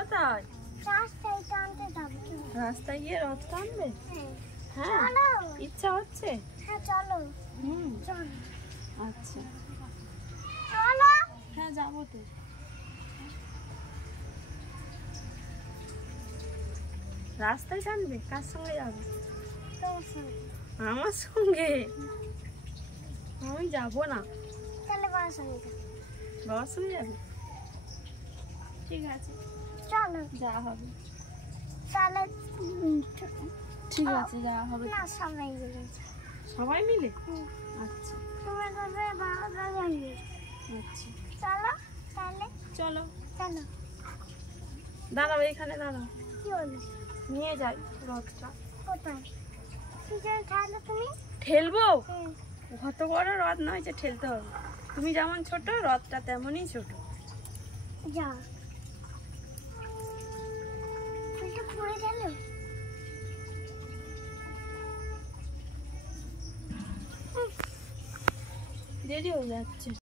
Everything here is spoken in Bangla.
কোথায়? রাস্তায় টানতে যাবো। রাস্তায় গিয়ে রথ টানবে? হ্যাঁ হ্যাঁ, চলো। ইচ্ছা হচ্ছে? হ্যাঁ চলো। চলো। আচ্ছা, চলো। হ্যাঁ যাবো তো। রাস্তায় টানবে? কার সঙ্গে যাবে? তোমার সঙ্গে। আমার সঙ্গে? আমি যাবো না। তাহলে বাবার সঙ্গে যাবো। বাবার সঙ্গে যাবে? ঠিক আছে, চলো। যা হবে। তাহলে ঠিক আছে, যা হবে। না সবাই মিলে। সবাই মিলে? আচ্ছা তুমি যাবে, বাবা যাবে। আচ্ছা, চলো তাহলে। চলো। চলো। দাঁড়াও, এইখানে দাঁড়াও, কি হলো? নিয়ে যাই রথটা। কোথায়? কি জন্য তাহলে তুমি? ঠেলবো? কত বড় রথ নয় যে ঠেলতে হবে। তুমি যেমন ছোট, রথটা তেমনই ছোট। যা। ফুলটা পড়ে গেল। দেরি হয়ে যাচ্ছে।